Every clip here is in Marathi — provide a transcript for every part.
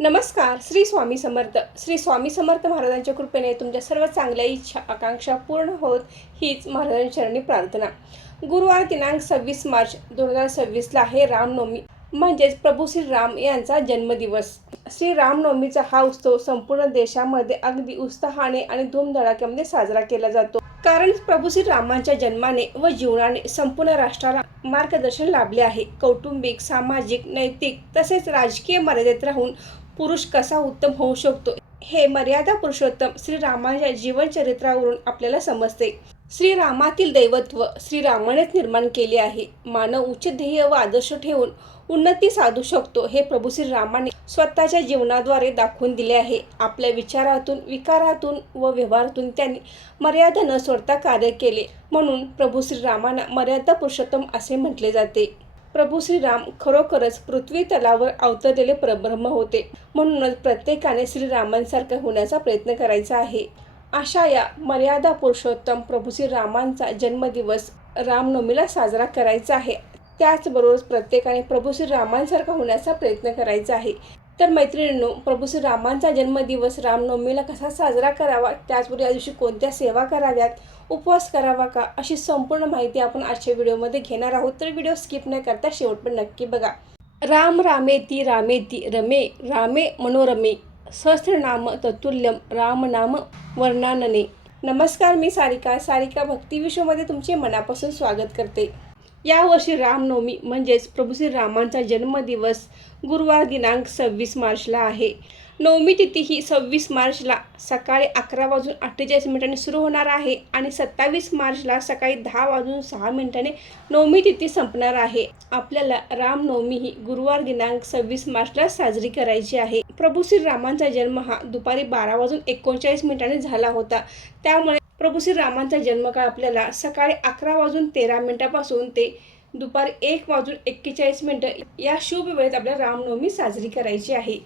नमस्कार. श्री स्वामी समर्थ. श्री स्वामी समर्थ महाराजांच्या कृपेने तुमच्या सर्व चांगल्या इच्छा आकांक्षा पूर्ण होत हीच महाराजांचरणी प्रार्थना. गुरुवार दिनांक 26 मार्च 2026ला आहे रामनवमी, म्हणजेच प्रभू श्रीराम यांचा जन्मदिवस. श्री रामनवमीचा हा उत्सव संपूर्ण देशामध्ये अगदी उत्साहाने आणि धूमधडाक्यामध्ये साजरा केला जातो. कारण प्रभू श्रीरामांच्या जन्माने व जीवनाने संपूर्ण राष्ट्राला मार्गदर्शन लाभले आहे. कौटुंबिक, सामाजिक, नैतिक तसेच राजकीय मर्यादेत राहून पुरुष कसा उत्तम होऊ शकतो हे मर्यादा पुरुषोत्तम श्रीरामाच्या जीवनचरित्रावरून आपल्याला समजते. श्रीरामातील दैवत्व श्रीरामानेच निर्माण केले आहे. मानव उच्च ध्येय व आदर्श ठेवून उन्नती साधू शकतो हे प्रभू श्रीरामाने स्वतःच्या जीवनाद्वारे दाखवून दिले आहे. आपल्या विचारातून, विकारातून व व्यवहारातून त्यांनी मर्यादा न सोडता कार्य केले, म्हणून प्रभू श्रीरामांना मर्यादा पुरुषोत्तम असे म्हटले जाते. प्रभू श्रीराम खरोखरच पृथ्वी तलावर अवतरलेले परब्रह्म होते. म्हणूनच प्रत्येकाने श्रीरामांसारखं होण्याचा प्रयत्न करायचा आहे. अशा या मर्यादा पुरुषोत्तम प्रभू श्रीरामांचा जन्मदिवस रामनवमीला साजरा करायचा आहे. त्याचबरोबर प्रत्येकाने प्रभू श्रीरामांसारखा होण्याचा प्रयत्न करायचा आहे. तर मैत्रिणींनो, प्रभू श्रीरामांचा जन्मदिवस रामनवमीला कसा साजरा करावा, त्याचबरोबर या दिवशी कोणत्या सेवा कराव्यात, उपवास करावा का, अशी संपूर्ण माहिती आपण आजच्या व्हिडिओमध्ये घेणार आहोत. तर व्हिडिओ स्किप न करता शेवट पण नक्की बघा. राम रामेती रामेती रमे रामे मनोरमे सहस्रनाम तत्तुल्यम रामनाम वर्णानने. नमस्कार, मी सारिका भक्ती विश्वमध्ये तुमचे मनापासून स्वागत करते. यावर्षी रामनवमी म्हणजेच प्रभू श्रीरामांचा जन्मदिवस गुरुवार दिनांक 26 मार्चला आहे. नवमी तिथी ही 26 मार्चला सकाळी 11:48 सुरू होणार आहे आणि 27 मार्चला सकाळी 10:06 नवमी तिथी संपणार आहे. आपल्याला रामनवमी ही गुरुवार दिनांक 26 मार्चला साजरी करायची आहे. प्रभू श्रीरामांचा जन्म हा दुपारी 12:39 झाला होता. त्यामुळे प्रभू श्रीरामांचा जन्मकाळ आपल्याला सकाळी 11:13 पासून ते दुपारी 1:41 या शुभ वेळेत आपल्याला रामनवमी साजरी करायची आहे.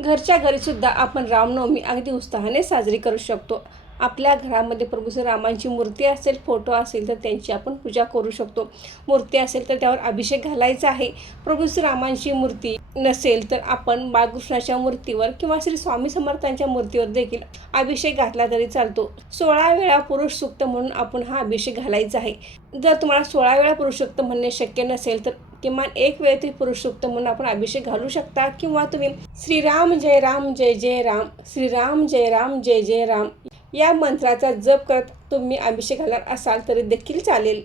घरच्या घरी सुद्धा आपण रामनवमी अगदी उत्साहाने साजरी करू शकतो. आपल्या घरामध्ये प्रभू श्रीरामांची मूर्ती असेल, फोटो असेल तर त्यांची आपण पूजा करू शकतो. मूर्ती असेल तर त्यावर अभिषेक घालायचा आहे. प्रभू श्रीरामांची मूर्ती नसेल तर आपण बाळकृष्णाच्या मूर्तीवर किंवा श्री स्वामी समर्थांच्या मूर्तीवर देखील अभिषेक घातला तरी चालतो. 16 वेळा पुरुष सूक्त म्हणून आपण हा अभिषेक घालायचा आहे. जर तुम्हाला 16 वेळा पुरुष सूक्त म्हणणे शक्य नसेल तर किमान एक वेळ तरी पुरुष सूक्त म्हणून आपण अभिषेक घालू शकता. किंवा तुम्ही श्रीराम जय राम जय जय राम, श्रीराम जय राम जय जय राम या मंत्राचा जप करत तुम्ही अभिषेक घालणार असाल तरी देखील चालेल.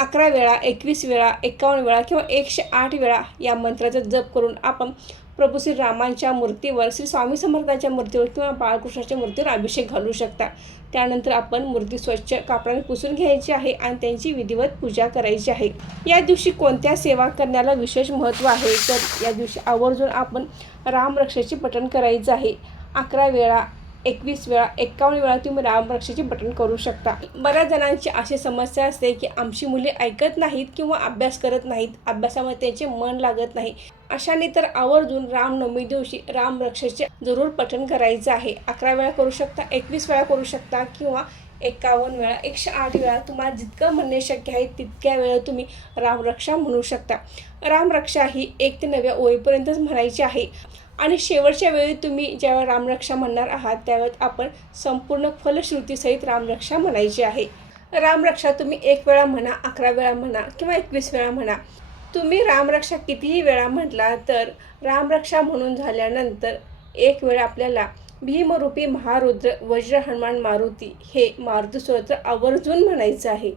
11 वेळा, 21 वेळा, 51 वेळा किंवा 108 वेळा या मंत्राचा जप करून आपण प्रभू श्रीरामांच्या मूर्तीवर, श्री स्वामी समर्थांच्या मूर्तीवर किंवा बाळकृष्णाच्या मूर्तीवर अभिषेक घालू शकता. त्यानंतर आपण मूर्ती स्वच्छ कापडाने पुसून घ्यायची आहे आणि त्यांची विधिवत पूजा करायची आहे. या दिवशी कोणत्या सेवा करण्याला विशेष महत्त्व आहे तर या दिवशी आवर्जून आपण रामरक्षेचे पठण करायचं आहे. 11 वेळा, 21 वेळा, 51 वेळा तुम्ही रामरक्षेचे पठण करू शकता. बऱ्याच जणांची अशी समस्या असते की आमची मुले ऐकत नाहीत किंवा अभ्यास करत नाहीत, अभ्यासामध्ये त्यांचे मन लागत नाही. अशाने तर आवर्जून रामनवमी दिवशी रामरक्षेचे जरूर पठण करायचं आहे. 11 वेळा करू शकता, 21 वेळा करू शकता किंवा 51 वेळा, 108 वेळा, तुम्हाला जितकं म्हणणे शक्य आहे तितक्या वेळा तुम्ही रामरक्षा म्हणू शकता. रामरक्षा ही 1 ते 9 ओळीपर्यंतच म्हणायची आहे आणि शेवटच्या वेळी तुम्ही ज्यावेळी रामरक्षा म्हणणार आहात त्यावेळेस आपण संपूर्ण फलश्रुतीसहित रामरक्षा म्हणायची आहे. रामरक्षा तुम्ही 1 वेळा म्हणा, 11 वेळा म्हणा किंवा 21 वेळा म्हणा. तुम्ही रामरक्षा कितीही वेळा म्हटला तर रामरक्षा म्हणून झाल्यानंतर 1 वेळा आपल्याला भीमरूपी महारुद्र वज्र हनुमान मारुती हे मारुती स्तोत्र आवर्जून म्हणायचं आहे.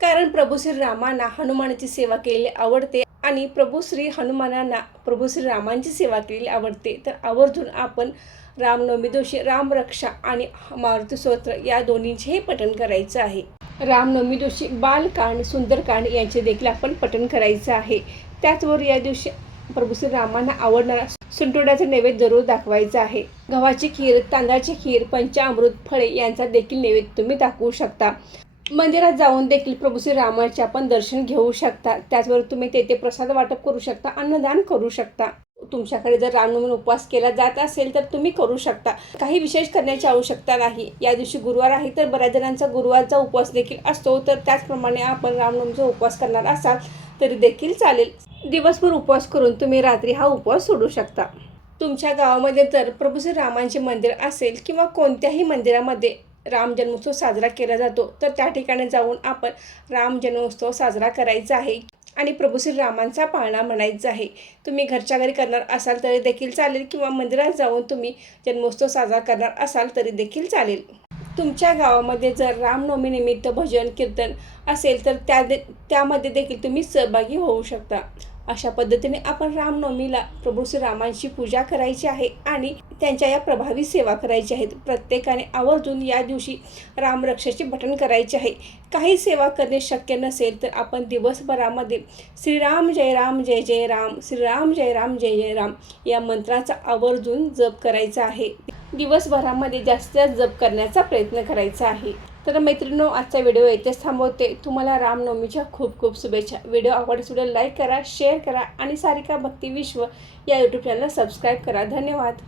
कारण प्रभू श्रीरामांना हनुमानाची सेवा केलेली आवडते आणि प्रभू श्री हनुमानांना प्रभू श्रीरामांची सेवा केलेली आवडते. तर आवर्जून आपण रामनवमी दिवशी रामरक्षा आणि मारुती स्तोत्र या दोन्हींचेही पठण करायचं आहे. रामनवमी दिवशी बालकांड, सुंदरकांड यांचे देखील आपण पठण करायचं आहे. त्याचबरोबर या दिवशी प्रभू श्रीरामांना आवडणारा सुंटोड्याचा नैवेद्य जरूर दाखवायचा आहे. गव्हाची खीर, तांदळाची खीर, पंचामृत, फळे यांचा देखील नैवेद्य तुम्ही दाखवू शकता. मंदिरात जाऊन देखील प्रभू श्रीरामाचे आपण दर्शन घेऊ शकता. त्याचबरोबर तुम्ही तेथे प्रसाद वाटप करू शकता, अन्नदान करू शकता. तुमच्याकडे जर रामनवमी उपवास केला जात असेल तर तुम्ही करू शकता. काही विशेष करण्याची आवश्यकता नाही. या दिवशी गुरुवार आहे तर बऱ्याच जणांचा गुरुवारचा उपवास देखील असतो, तर त्याचप्रमाणे आपण रामनवमीचा उपवास करणार असाल तरी देखील चालेल. दिवसभर उपवास करून तुम्ही रात्री हा उपवास सोडू शकता. तुमच्या गावामध्ये जर प्रभू श्री रामांचे मंदिर असेल किंवा कोणत्याही मंदिरामध्ये राम जन्मोत्सव साजरा केला जातो, तर त्या ठिकाणी जाऊन आपण राम जन्मोत्सव साजरा करायचा आहे आणि प्रभू श्री रामांचा पाळणा म्हणायचा आहे. तुम्ही घरच्या घरी करणार असाल तरी देखील चालेल किंवा मंदिरात जाऊन तुम्ही जन्मोत्सव साजरा करणार असाल तरी देखील चालेल. तुमच्या गावामध्ये जर रामनवमीनिमित्त भजन कीर्तन असेल तर त्यामध्ये देखील तुम्ही सहभागी होऊ शकता. अशा पद्धतीने आपण रामनवमीला प्रभू श्री रामांची पूजा करायची आहे आणि त्यांच्या या प्रभावी सेवा करायची आहेत. प्रत्येकाने आवर्जून या दिवशी रामरक्षाचे पठण करायचे आहे. काही सेवा करणे शक्य नसेल तर आपण दिवसभरामध्ये श्रीराम जय राम जय जय राम, श्रीराम जय राम जय जय राम या मंत्राचा आवर्जून जप करायचा आहे. दिवसभरामध्ये जास्तीत जास्त जप करण्याचा प्रयत्न करायचा आहे. तर मैत्रिणींनो, आजचा व्हिडिओ इथेच थांबवते. तुम्हाला रामनवमीच्या खूप खूप शुभेच्छा. व्हिडिओ आवडल्यास व्हिडिओ लाईक करा, शेअर करा आणि सारिका भक्ती विश्व या यूट्यूब चॅनलला सबस्क्राईब करा. धन्यवाद.